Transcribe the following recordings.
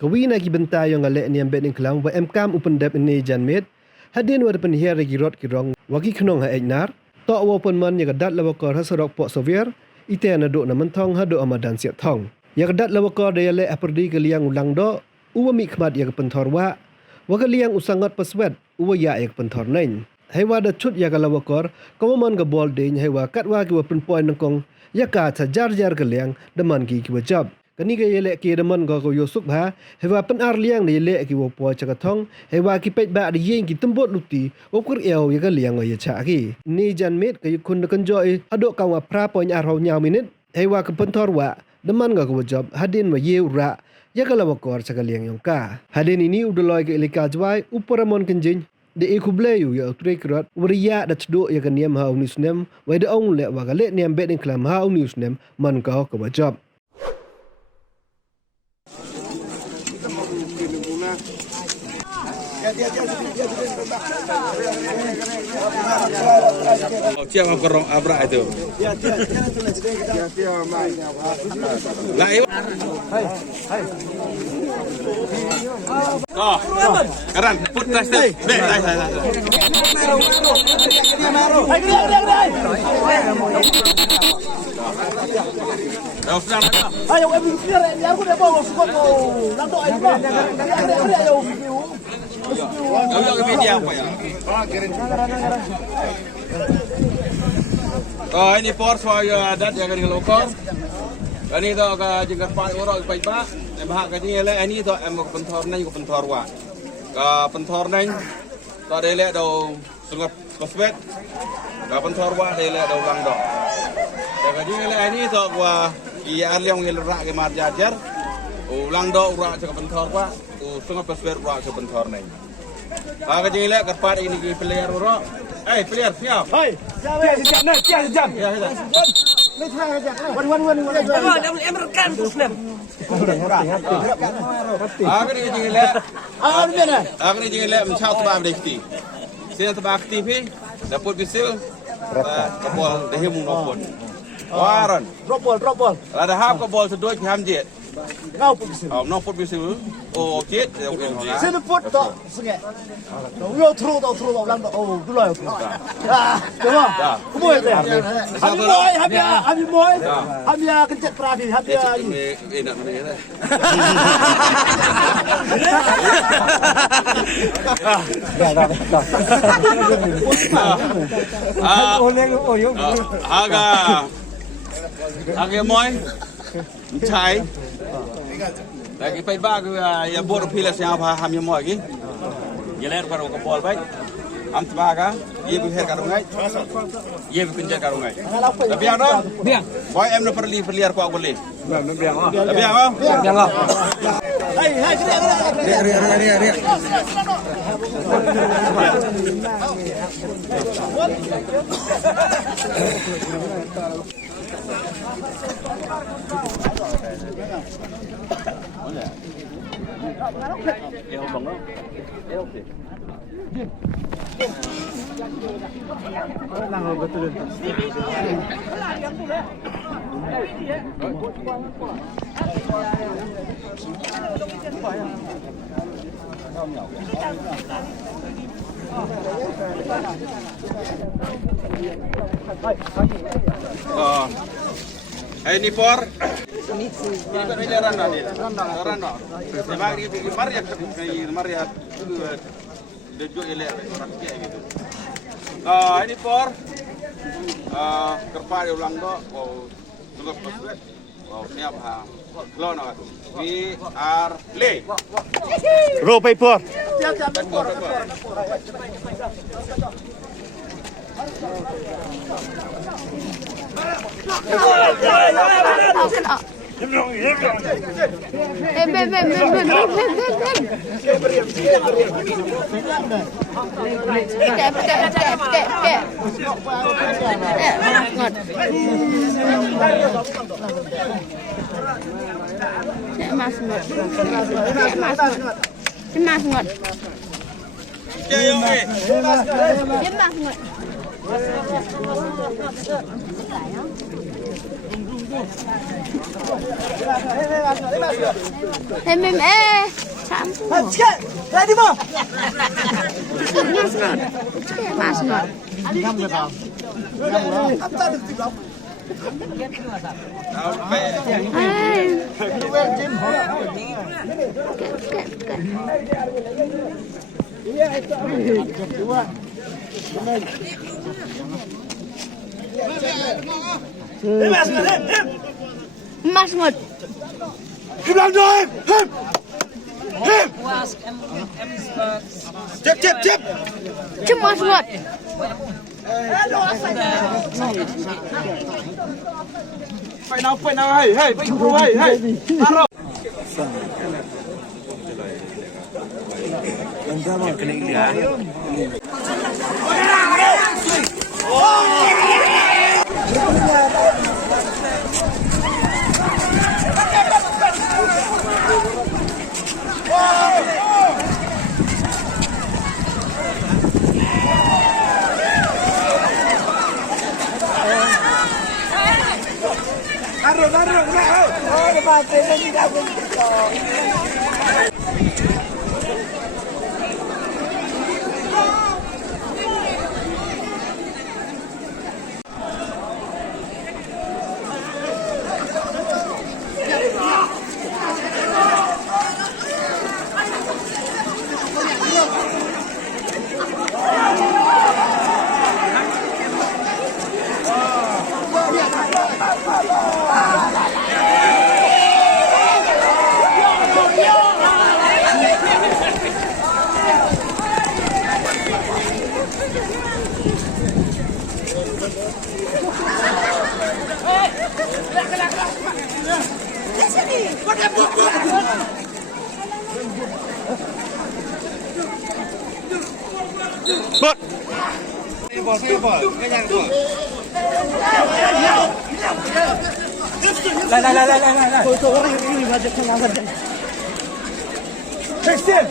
Kawina ki benta yang ngalek ni ambet ning kelam wa emkam upendep ini janmet. Hadin wa depan hiar regi rot kirong wagi knong ha egnar. Tok wa pun man yang dat lawakor hasarok pok Sovier. Ite anaduk na mentong hadu amadan siap thong. Yang dat lawakor daya lek aperdi ke liang ulang do. Uwa mi khmat yang pentor wa. Wa ke liang usangat paswet. Uwa ya yang pentor nain. Hewa da chut ya kalawakor, kawaman ga bol ding hewa katwa ki wa penpoin nangkong, ya ka ta jar ke liang deman ki wa job. Kani ga yelek ki deman ga ko yosuk bha, hewa pen ar liang de yelek ki wa po chakathong, hewa ki pet ba de yeng ki tembot luti, okur eo ya ga liang ya cha ki. Ni jan met ka yukun kan joy, adok ka wa pra poin ar ho nyaw minit, hewa ka pentor wa, deman ga ko wa job, hadin wa ye ra, ya kalawakor chakaliang yong ka. Hadin ini udoloy ke ilika jwai, uparamon kenjing. De ikubleyu ya utrekrat wariya dat do ya kaniam ha unisnem wa de ong le wa gale niam bet ing klam ha unisnem man ka ka job Siap korong abrak itu. Oh, karan put plastik. Ayo, aku dah bawa sukot ko. Nanto ayo ba? Ayo. Kalau media apa ya? Oh, ini pors saya adat yang di lokal. Ini tu ke jengkat pak orang baik pak. Bahak kini le ini tu em pentor neng ko pentor wa. Ke pentor neng tu ada le do sungat kosbet. Ke pentor wa ada le do lang do. Jadi le ini tu wa ia arliang ngel rak ke mar jajar. Ulang do rak ke pentor wa. Sungat kosbet rak ke pentor neng. Agak jadi le ke pak ini ke player rak. Player siap. Hai, siap nak, siap. Ya, ya. Wan. Em rekan terus nem. Agak ni jadi le. Ano ba na? Agak ni jadi le mencau tebak dekti. Sini tebak aktif dapat bisil. Kabol dehim nopon. Waran. Drop ball. Ada hap kabol sedoi hamjet. Ngau pun sini. Nopon bisil. Oh, jet. Sini put to sungai. Yo throw lang to. Oh, dulu yo. Coba. Kumo itu. Abi boy. Abi ya kencet perabi. Abi ya. Enak mana? Agak moy. Cai. Lagi pay bag ya bor pilas yang apa ham yang moy lagi. Yeler karo ko bol bay. Am tbaga ye bi her karo ngai. Ye bi kunja karo ngai. Tapi ano? Biang. Boy em no perliar ko agole. Biang. Tapi ano? Biang. Hai, ria. Ini por. Ini berjalan nanti. Randa. Sebab ini Maria. Dejo ele orang kayak gitu. Ini por. Kerpa di ulang do. Oh, tunggu paswet. Oh, siap ha. Lo nak tu. We are play. Roll paper. MMA satu. Sikit. Ready mo? Mas not. Mas not. Mas not. Bilang doang. Cep. Cuma mas not. Phải nào, hey, bây giờ hey. Taro. Lại. Tôi có đi vào trong ngắm gần đây. Christian.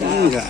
Enggak.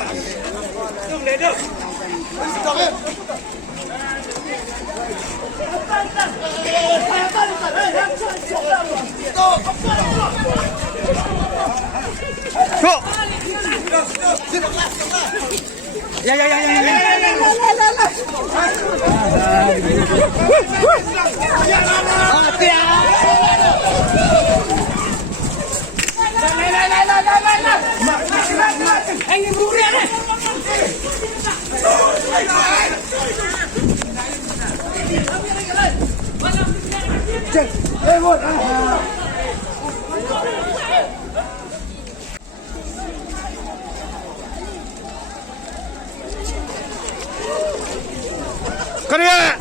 Korea.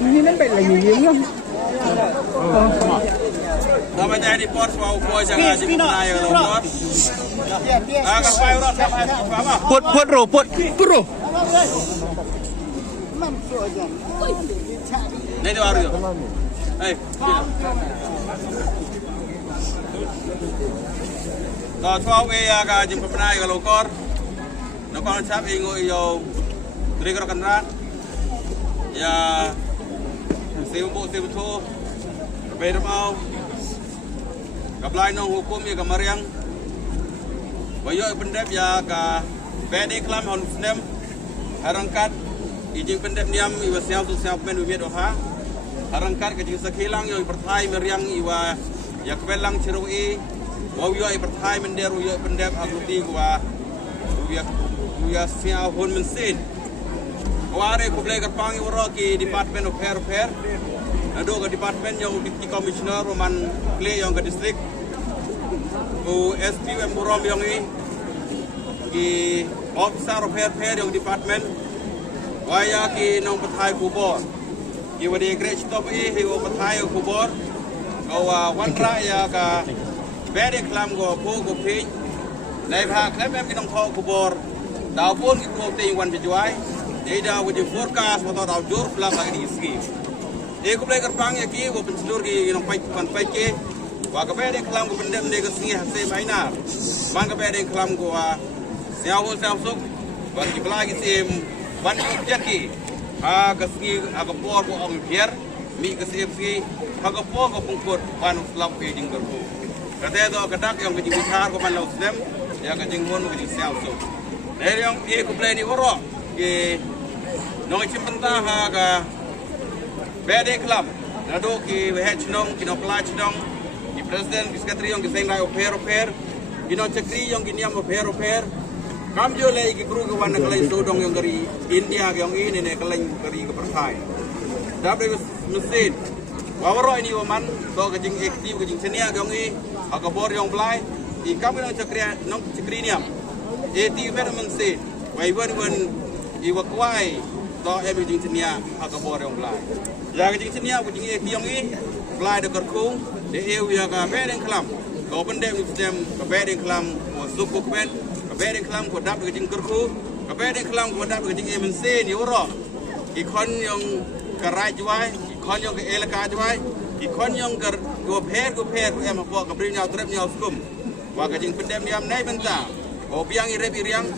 Ini kan baik lagi kan? Nama jadi port mau kau jangan sih pernah ya kalau port. Agak payah orang apa? Put ro. Nih tu baru tu. Kau tahu ya agak jumpa pernah ya kalau port. Nakon cap ingo iyo trigger kendaraan. Ya sibuk tu berbeda mau kablai nong hukum ya kamariang bayo pendep ya ka bedi klam hon snem harangkat ijing pendep niam iwa siam tu siam men wimet oha harangkat ke jing sakilang yo perthai meriang iwa ya kwelang cirui wau yo perthai mender yo pendep agruti wa ya siam hon mensin Ware ko blay karpang uro ki Department of Fair. Ado ke Department yang Deputy Commissioner Roman Clay yang ke district. Ku SPM Burom yang ini ki Officer of Fair yang Department. Waya ki nong petai kubor. Ki wadi great stop hiu petai kubor. Kau wanra ya ka bede klam go po ping. Nai pha klem em ki nong thau kubor. Dau pun ki ko ting wan bejuai. Dia with the forecast atau dau jur pelang lagi di ski. Aku boleh kerpang ya ki go penselur ki nong pai pan pai ke. Wa ka bede klam go pendem de ke singi hase mainar. Man ka bede klam go siawo siawsuk. Wa ki pelagi sim wan ki ka singi ka por go ong pier mi ka sim ski ka por go pungkut wan slap ke jing berbu. Kata do kadak yang ke jing bicar go man law stem ya ka jing mon go jing siawsuk. Dari yang aku boleh ni oro ke nong cimpenta ha ka bede club nado ki wehet nong ki no plach nong ki president ki secretary yang ki sengai oper ki no cekri yang ki niam oper kam jo le ki kru ko wan kalai sodong yang dari India yang ini ne kalai dari ke persai dapat mesin wawaro ini waman do ka jing aktif ka jing senia yang ini ka bor yang blai ki kam no cekri niam eti ver mesin wai wan iwakwai do em jing senia ka bor yang blai ya ka jing senia ka jing aktif yang ini blai de kerkung de eu ya ka beden klam ko pendem sistem ka beden klam ko suku ben ka beden klam ko dap ka jing kerku ka beden klam ko dap ka jing emense ni oro ki kon yang karai jwai ki kon yang ke elaka jwai ki kon yang ker go pher ko em ko ka brin nyau trep nyau skum wa ka jing pendem niam nai benta o biang irep iriang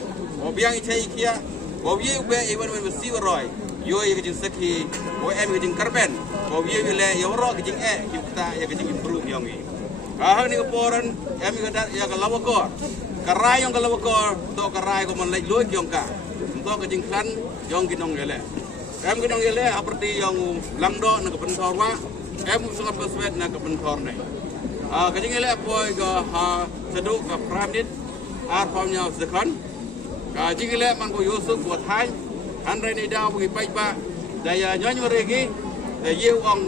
o biang ichai kia o ye be even when we see roy yo ye ka jing saki o em ka jing karben o ye le yo ro ka jing ki ta ye ka jing improve yang ni ha ni ko poran em ka dat ya ka lawakor karai yang ka lawakor to karai ko man lai loy kyong ka to ka jing klan yang kinong gele em kinong gele seperti yang langdo na ka pentor wa em sangat beswet na ka pentor nai ka jing gele poi ka ha seduk ka pramit ar pamnya sekon ka jing gele man ko yusuk ko thai an rai ni daw gi pai ba daya nyanyo regi ye ong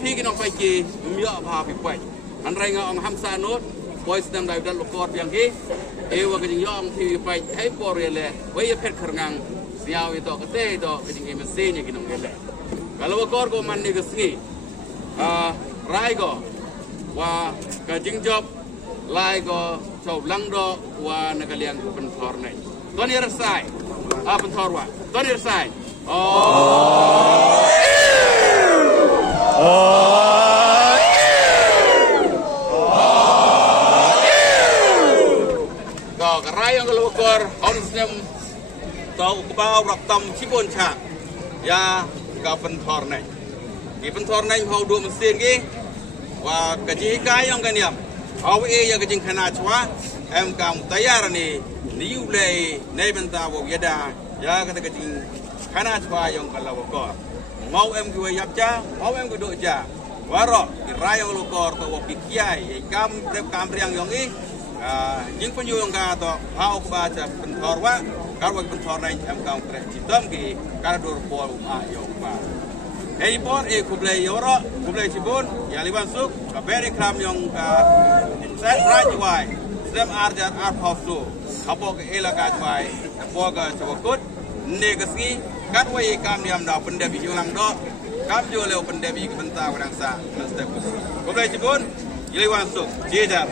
phi kinong pai ki myo ba pi pai an rai nga ong hamsa not boy sedang dai dal lokor yang ki wa ka jing yong phi pai hai por le we ye phet kharngang siaw itu kete itu ka jing mesin ye kinong gele kalau lokor ko man ni ka singi rai go wa ka jing job lai go chau lang do wa na ka liang pen thor nai ton yer sai pen thor wa ton yer sai go ka rai yang kalau lokor on sem tau ko ba rak tam chibon cha ya ka pen thor nai ki pen thor nai hau do mesin ki wa ka ji kai yang ka niam au ya ka jing khana chwa em kam tayar ni niu le nei benta bo yada ya ka ta ka jing khana chwa yang ka law ko mau em ki yap cha mau em ki do cha waro ki rai yang lokor to wo pikiai kam prep kam riang yang ni jing penyu yang ka to hau ko ba cha pentor wa ka wa pentor nai em kam pre chitom ki ka dor pol a yo ba Airport kublai yoro kublai cibun ya liban suk ka beri kram yang ka set rajwai sem arjar arpausu apo ke elaka jwai apo ka chawakut negasi kan wai kam niam da pendem bi ulang do kam jo leo pendem bi benta wadang sa mesti kublai cibun ya liban suk jejar